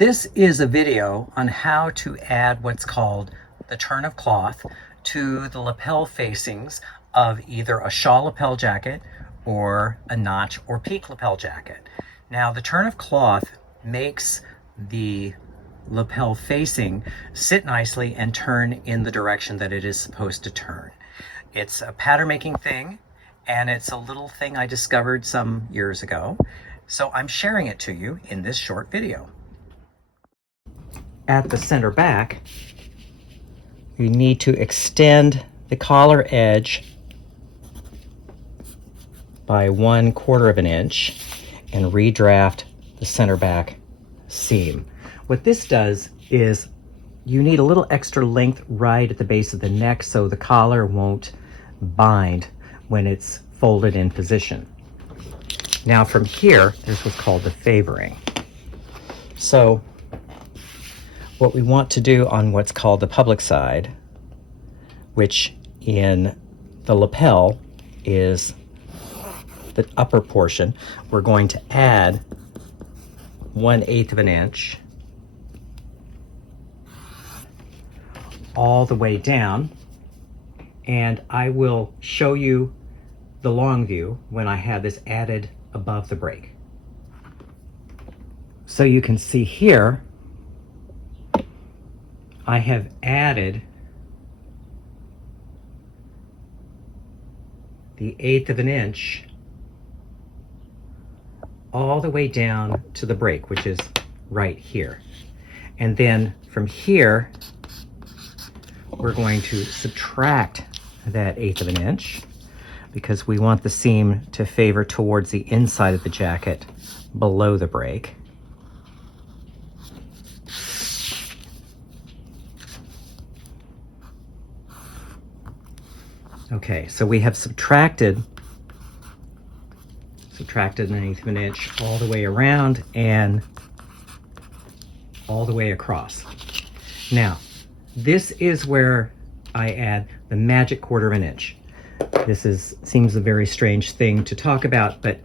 This is a video on how to add what's called the turn of cloth to the lapel facings of either a shawl lapel jacket or a notch or peak lapel jacket. Now, the turn of cloth makes the lapel facing sit nicely and turn in the direction that it is supposed to turn. It's a pattern making thing, and it's a little thing I discovered some years ago, so I'm sharing it to you in this short video. At the center back, you need to extend the collar edge by 1/4 of an inch and redraft the center back seam. What this does is you need a little extra length right at the base of the neck so the collar won't bind when it's folded in position. Now from here, there's what's called the favoring. So what we want to do on what's called the public side, which in the lapel is the upper portion, we're going to add 1/8 of an inch all the way down, and I will show you the long view when I have this added above the break. So you can see here I have added the 1/8 of an inch all the way down to the break, which is right here. And then from here, we're going to subtract that 1/8 of an inch because we want the seam to favor towards the inside of the jacket below the break. Okay, so we have subtracted an 1/8 of an inch all the way around and all the way across. Now, this is where I add the magic 1/4 of an inch. This seems a very strange thing to talk about, but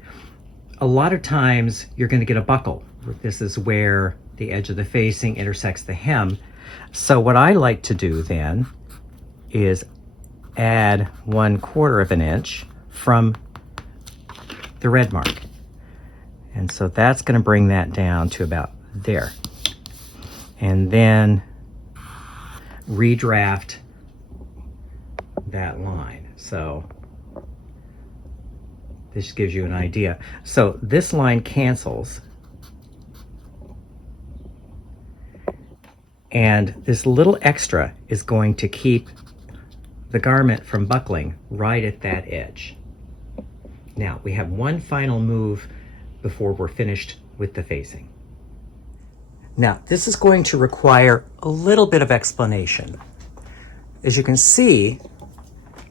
a lot of times you're going to get a buckle. This is where the edge of the facing intersects the hem. So what I like to do then is add 1/4 of an inch from the red mark. And so that's going to bring that down to about there. And then redraft that line. So this gives you an idea. So this line cancels, and this little extra is going to keep the garment from buckling right at that edge. Now we have one final move before we're finished with the facing. Now this is going to require a little bit of explanation. As you can see,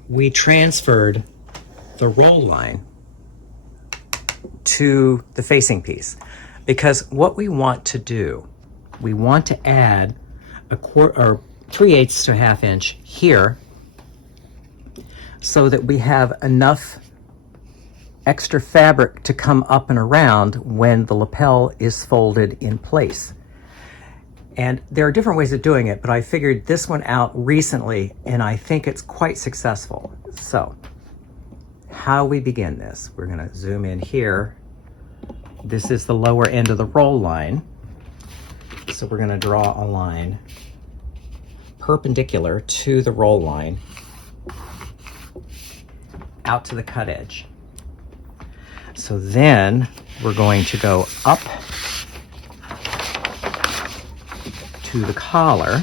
we transferred the roll line to the facing piece because what we want to do, we want to add a 3/8 to 1/2 inch here so that we have enough extra fabric to come up and around when the lapel is folded in place. And there are different ways of doing it, but I figured this one out recently and I think it's quite successful. So how we begin this, we're going to zoom in here. This is the lower end of the roll line. So we're going to draw a line perpendicular to the roll line out to the cut edge. So then we're going to go up to the collar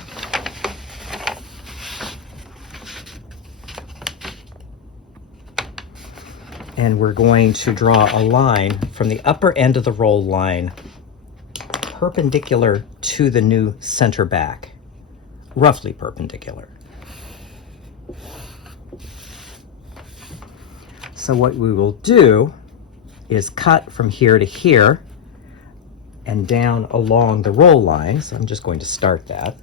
and we're going to draw a line from the upper end of the roll line perpendicular to the new center back, roughly perpendicular. So what we will do is cut from here to here and down along the roll line. So I'm just going to start that.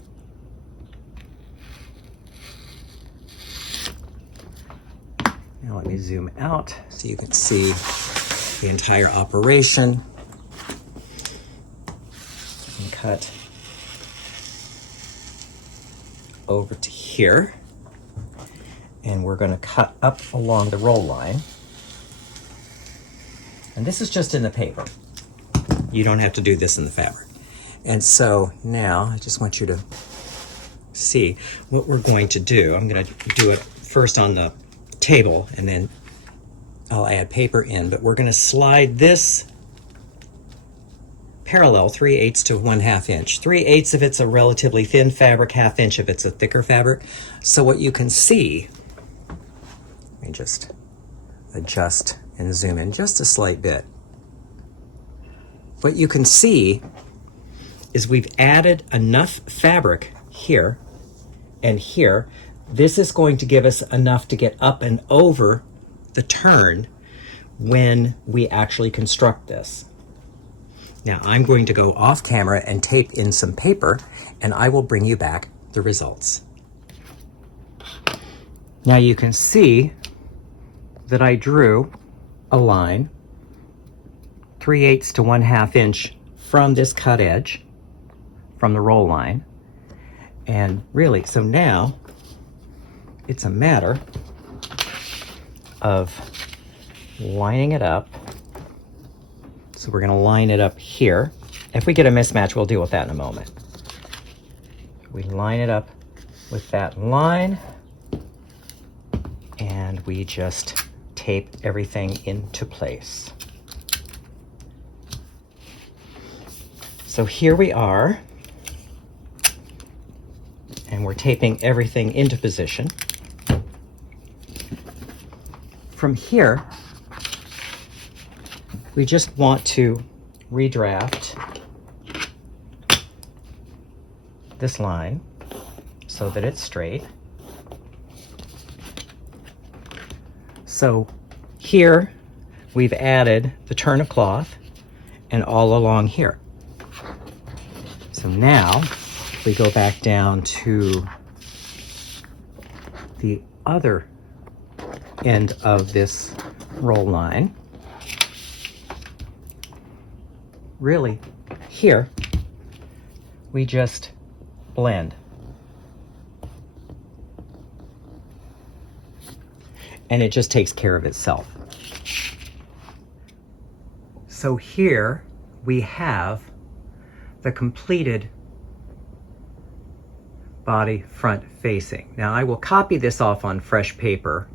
Now let me zoom out so you can see the entire operation. and cut over to here. And we're going to cut up along the roll line. And this is just in the paper. You don't have to do this in the fabric. And so now I just want you to see what we're going to do. I'm going to do it first on the table and then I'll add paper in, but we're going to slide this parallel 3/8 to 1/2 inch. 3/8 if it's a relatively thin fabric, 1/2 inch if it's a thicker fabric. So what you can see, let me just adjust and zoom in just a slight bit. What you can see is we've added enough fabric here and here. This is going to give us enough to get up and over the turn when we actually construct this. Now I'm going to go off camera and tape in some paper and I will bring you back the results. Now you can see that I drew a line 3/8 to 1/2 inch from this cut edge, from the roll line. And really, so now it's a matter of lining it up. So we're going to line it up here. If we get a mismatch, we'll deal with that in a moment. We line it up with that line and we just tape everything into place. So here we are, and we're taping everything into position. From here, we just want to redraft this line so that it's straight. So here we've added the turn of cloth and all along here. So now we go back down to the other end of this roll line. Really, here we just blend. And it just takes care of itself. So here we have the completed body front facing. Now I will copy this off on fresh paper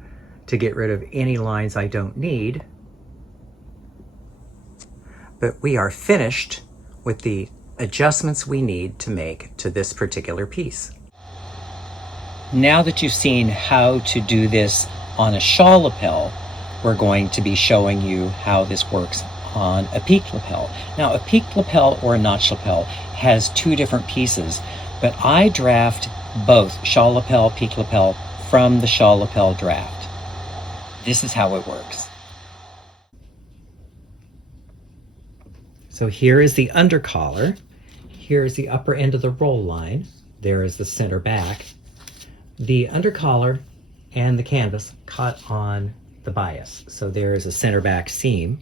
to get rid of any lines I don't need. But we are finished with the adjustments we need to make to this particular piece. Now that you've seen how to do this on a shawl lapel, we're going to be showing you how this works on a peak lapel. Now a peak lapel or a notch lapel has two different pieces, but I draft both shawl lapel, peak lapel from the shawl lapel draft. This is how it works. So here is the under collar. Here is the upper end of the roll line. There is the center back. The under collar and the canvas cut on the bias. So there is a center back seam.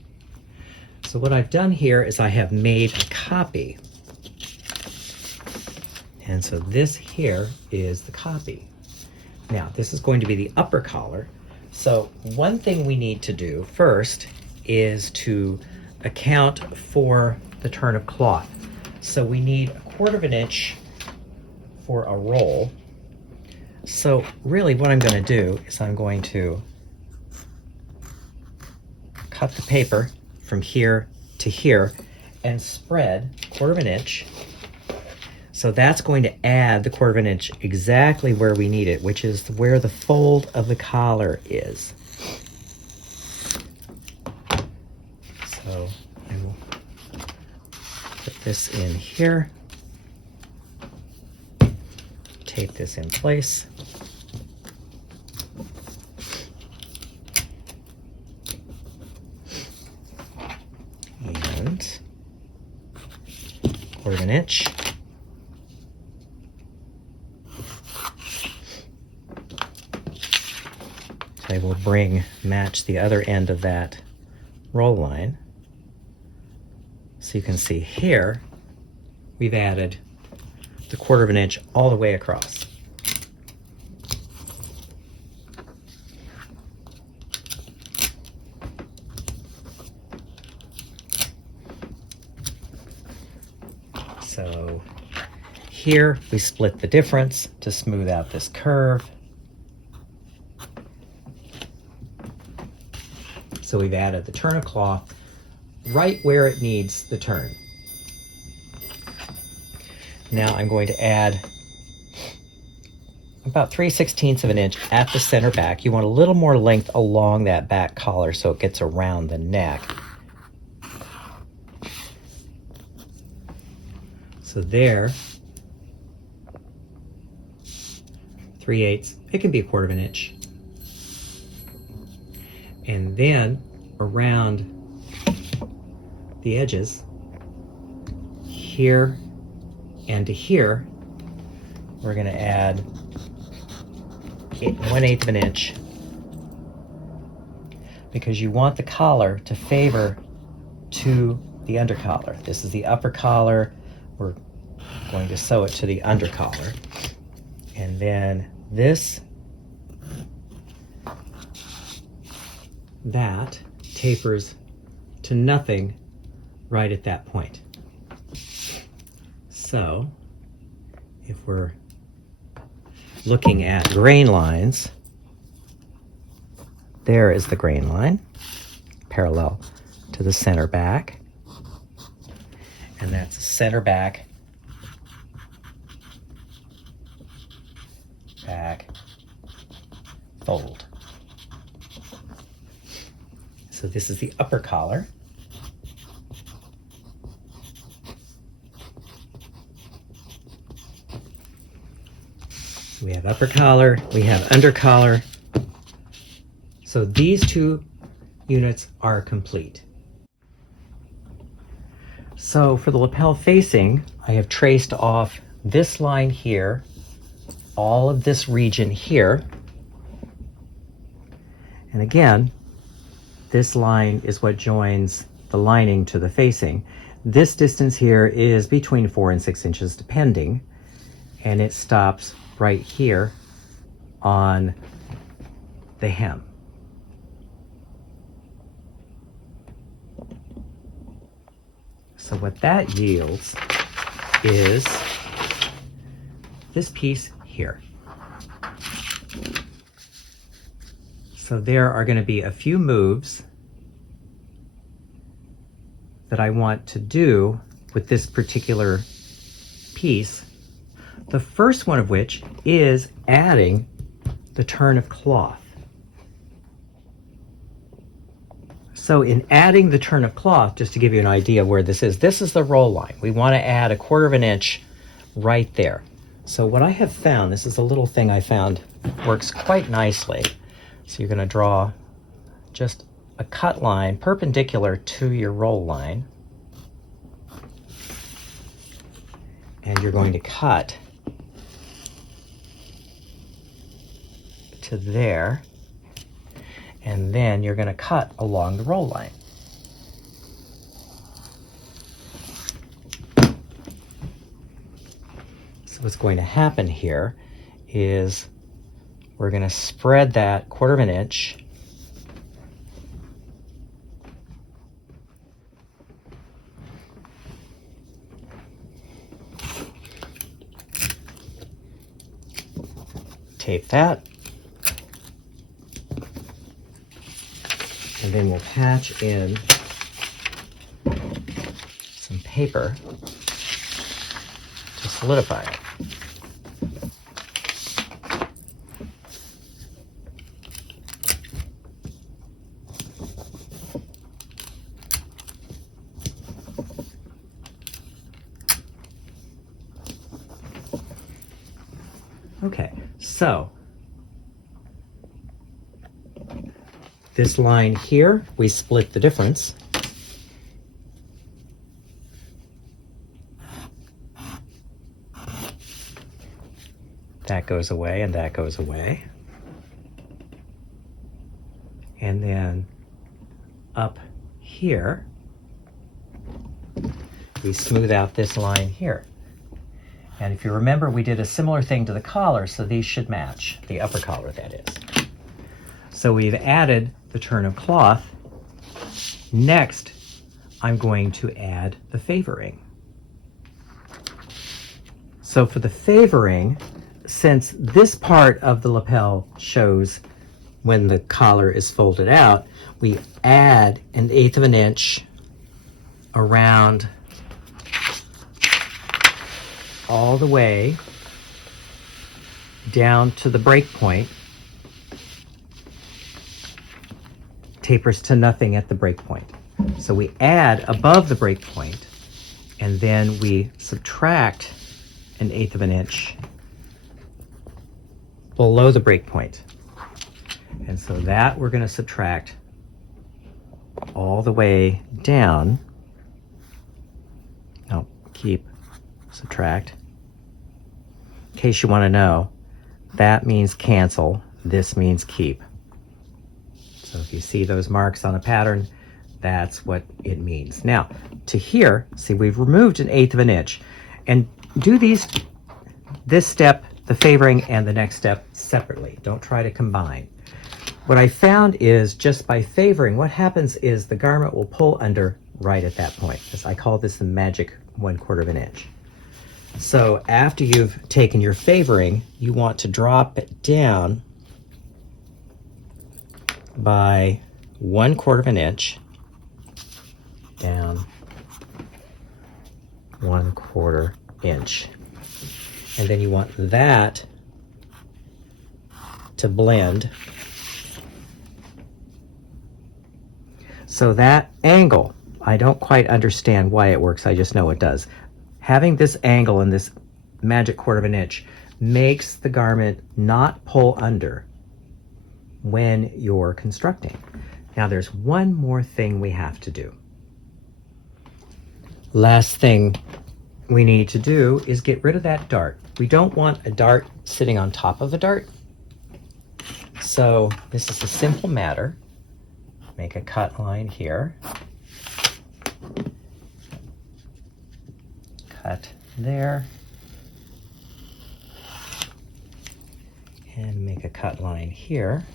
So what I've done here is I have made a copy. And so this here is the copy. Now this is going to be the upper collar. So one thing we need to do first is to account for the turn of cloth. So we need 1/4 inch for a roll. So really what I'm going to do is I'm going to cut the paper from here to here and spread 1/4 inch. So that's going to add the 1/4 inch exactly where we need it, which is where the fold of the collar is. So I will put this in here, tape this in place. And 1/4 inch. I will match the other end of that roll line. So you can see here, we've added the 1/4 of an inch all the way across. So here we split the difference to smooth out this curve. So we've added the turn of cloth right where it needs the turn. Now I'm going to add about 3/16 of an inch at the center back. You want a little more length along that back collar so it gets around the neck. So there, 3/8, it can be 1/4 of an inch. And then around the edges, here and to here, we're going to add 1/8 of an inch, because you want the collar to favor to the under collar. This is the upper collar. We're going to sew it to the under collar. And then that tapers to nothing right at that point. So if we're looking at grain lines, there is the grain line parallel to the center back, and that's a center back, back, fold. So this is the upper collar. We have upper collar, we have under collar. So these two units are complete. So for the lapel facing, I have traced off this line here, all of this region here. And again, this line is what joins the lining to the facing. This distance here is between 4 and 6 inches depending, and it stops right here on the hem. So what that yields is this piece here. So there are going to be a few moves that I want to do with this particular piece. The first one of which is adding the turn of cloth. So in adding the turn of cloth, just to give you an idea where this is the roll line. We want to add 1/4 of an inch right there. So what I have found, this is a little thing I found works quite nicely. So you're going to draw just a cut line perpendicular to your roll line, and you're going to cut to there, and then you're going to cut along the roll line. So what's going to happen here is we're going to spread that 1/4 of an inch tape that, and then we'll patch in some paper to solidify it. Okay, so this line here, we split the difference. That goes away and that goes away. And then up here, we smooth out this line here. And if you remember, we did a similar thing to the collar, so these should match, the upper collar that is. So we've added the turn of cloth. Next, I'm going to add the favoring. So for the favoring, since this part of the lapel shows when the collar is folded out, we add 1/8 of an inch around all the way down to the break point. Tapers to nothing at the break point. So we add above the break point, and then we subtract 1/8 of an inch below the break point. And so that we're going to subtract all the way down. No, keep, subtract. In case you want to know, that means cancel, this means keep. So if you see those marks on a pattern, that's what it means. Now, to here, see, we've removed 1/8 of an inch. And do this step, the favoring, and the next step separately. Don't try to combine. What I found is just by favoring, what happens is the garment will pull under right at that point. I call this the magic 1/4 of an inch. So after you've taken your favoring, you want to drop it down by 1/4 of an inch, down 1/4 inch. And then you want that to blend. So that angle, I don't quite understand why it works, I just know it does. Having this angle and this magic 1/4 of an inch makes the garment not pull under when you're constructing. Now there's one more thing we have to do. Last thing we need to do is get rid of that dart. We don't want a dart sitting on top of a dart. So this is a simple matter. Make a cut line here. Cut there. And make a cut line here.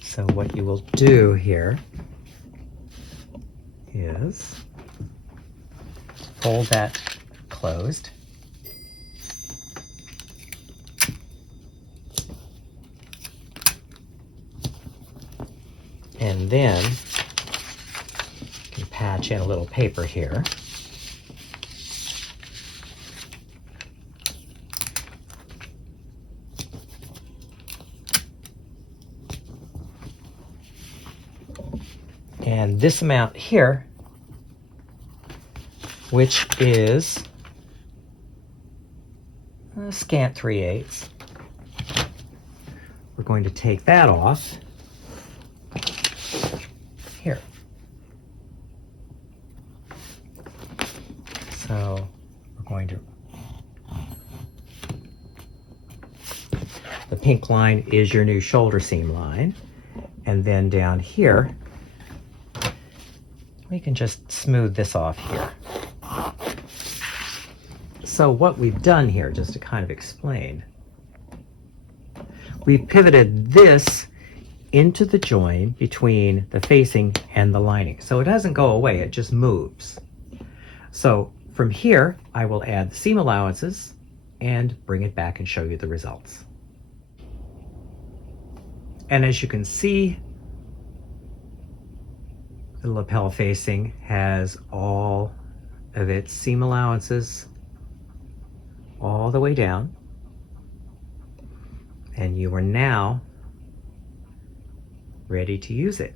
So what you will do here is fold that closed. And then you can patch in a little paper here. And this amount here, which is a scant 3/8, we're going to take that off here. So we're going to, the pink line is your new shoulder seam line, and then down here we can just smooth this off here. So what we've done here, just to kind of explain, we've pivoted this into the join between the facing and the lining. So it doesn't go away, it just moves. So from here, I will add the seam allowances and bring it back and show you the results. And as you can see, the lapel facing has all of its seam allowances all the way down, and you are now ready to use it.